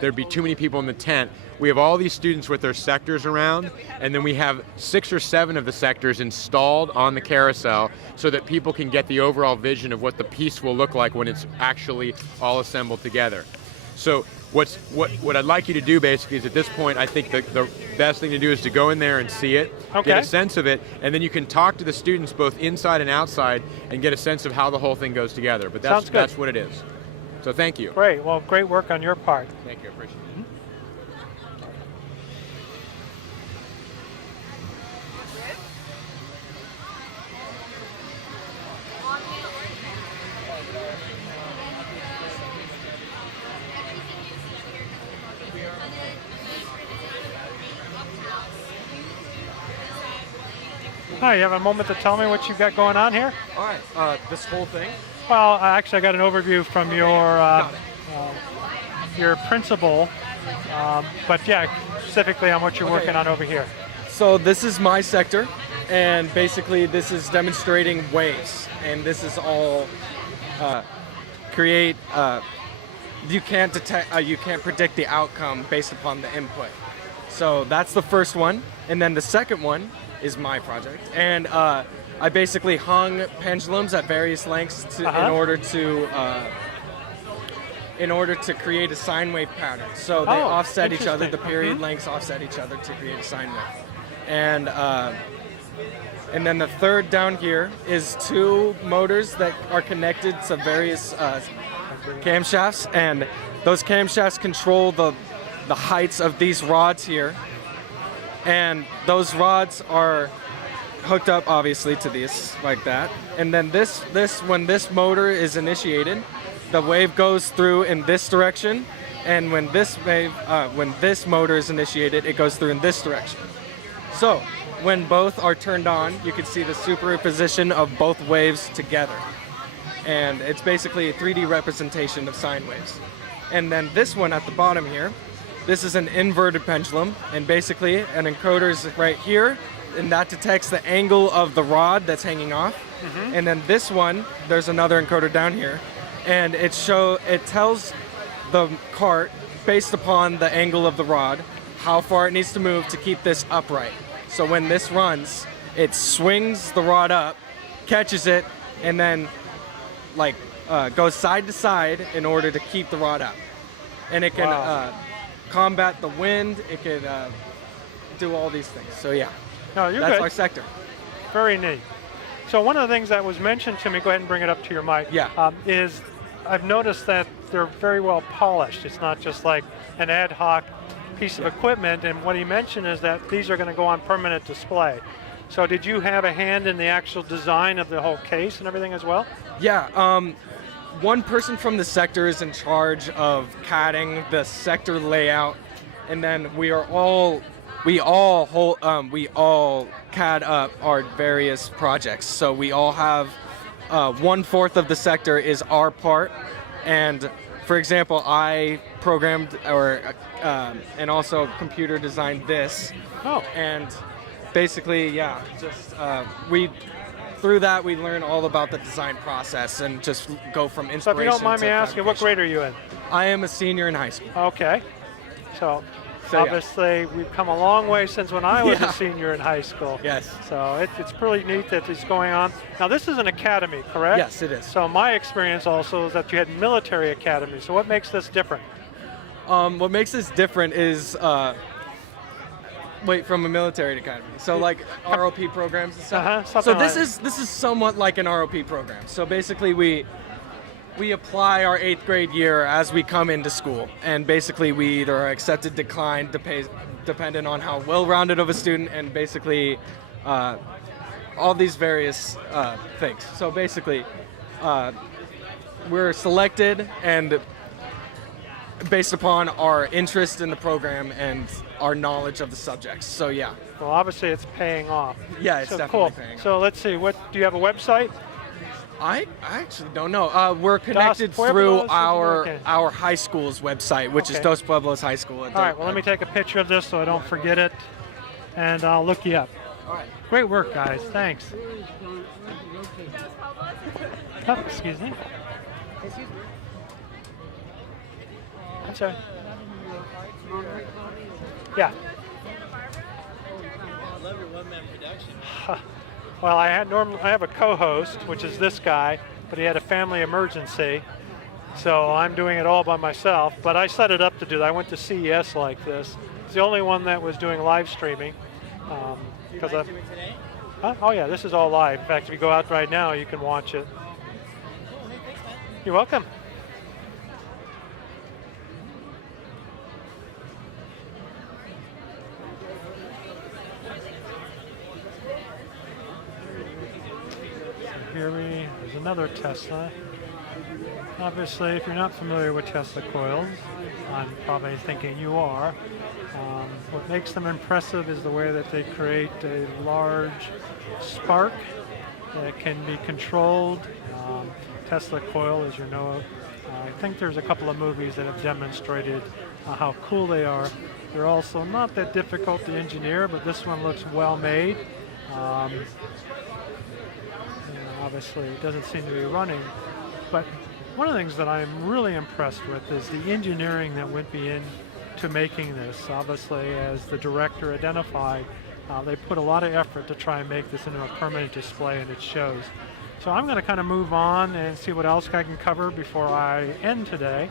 there'd be too many people in the tent. We have all these students with their sectors around, and then we have 6 or 7 of the sectors installed on the carousel so that people can get the overall vision of what the piece will look like when it's actually all assembled together. So what I'd like you to do basically is at this point, I think the best thing to do is to go in there and see it, get a sense of it, and then you can talk to the students both inside and outside and get a sense of how the whole thing goes together. But that's what it is. So thank you. Great. Well, great work on your part. Thank you. I appreciate it. Hi, you have a moment to tell me what you've got going on here? All right, this whole thing? Well, actually, I got an overview from your principal, but yeah, specifically on what you're working on over here. So this is my sector, and basically this is demonstrating waves, and this is all you can't predict the outcome based upon the input. So that's the first one, and then the second one is my project, and I basically hung pendulums at various lengths in order to create a sine wave pattern. So they offset each other. The period lengths offset each other to create a sine wave. And then the third down here is 2 motors that are connected to various camshafts, and those camshafts control the heights of these rods here. And those rods are hooked up obviously to these like that. And then when this motor is initiated, the wave goes through in this direction, and when this motor is initiated, it goes through in this direction. So when both are turned on, you can see the superposition of both waves together. And it's basically a 3D representation of sine waves. And then this one at the bottom here, this is an inverted pendulum, and basically an encoder is right here, and that detects the angle of the rod that's hanging off. And then this one, there's another encoder down here, and it tells the cart, based upon the angle of the rod, how far it needs to move to keep this upright. So when this runs, it swings the rod up, catches it, and then goes side to side in order to keep the rod up. And it can combat the wind, it can do all these things. So yeah, no, that's good. Our sector. Very neat. So one of the things that was mentioned to me, go ahead and bring it up to your mic, is I've noticed that they're very well polished. It's not just like an ad hoc piece of equipment, and what he mentioned is that these are going to go on permanent display. So did you have a hand in the actual design of the whole case and everything as well? Yeah, one person from the sector is in charge of CADing the sector layout, and then we all CAD up our various projects. So we all have 1/4 of the sector is our part, and for example, I programmed and also computer designed this. And basically, through that we learn all about the design process and just go from inspiration. So if you don't mind me asking, what grade are you in? I am a senior in high school. Okay. So obviously we've come a long way since when I was a senior in high school. Yes. So it's pretty neat that it's going on. Now this is an academy, correct? Yes, it is. So my experience also is that you had military academies. So what makes this different? What makes this different is from a military academy. So like ROP programs and stuff. So this is somewhat like an ROP program. So basically we apply our 8th grade year as we come into school, and basically we either are accepted, declined, dependent on how well-rounded of a student, and basically all these various things. So basically we're selected and based upon our interest in the program and our knowledge of the subjects. So yeah. Well, obviously it's paying off. Yeah, it's definitely paying off. So let's see, do you have a website? I actually don't know. We're connected through our high school's website, which is Dos Pueblos High School. All right, well, let me take a picture of this so I don't forget it, and I'll look you up. All right. Great work, guys. Thanks. Oh, excuse me. I'm sorry. Yeah. I love your one-man production. Well, I have a co-host, which is this guy, but he had a family emergency, so I'm doing it all by myself. But I set it up to do that. I went to CES like this. It's the only one that was doing live streaming. Live streaming today? Huh? Oh yeah, this is all live. In fact, if you go out right now, you can watch it. Cool. Hey, thanks, man. You're welcome. There's another Tesla. Obviously, if you're not familiar with Tesla coils, I'm probably thinking you are. What makes them impressive is the way that they create a large spark that can be controlled. Tesla coil, as you know, I think there's a couple of movies that have demonstrated how cool they are. They're also not that difficult to engineer, but this one looks well made. Obviously, it doesn't seem to be running, but one of the things that I'm really impressed with is the engineering that went into making this. Obviously, as the director identified, they put a lot of effort to try and make this into a permanent display, and it shows. So I'm going to kind of move on and see what else I can cover before I end today.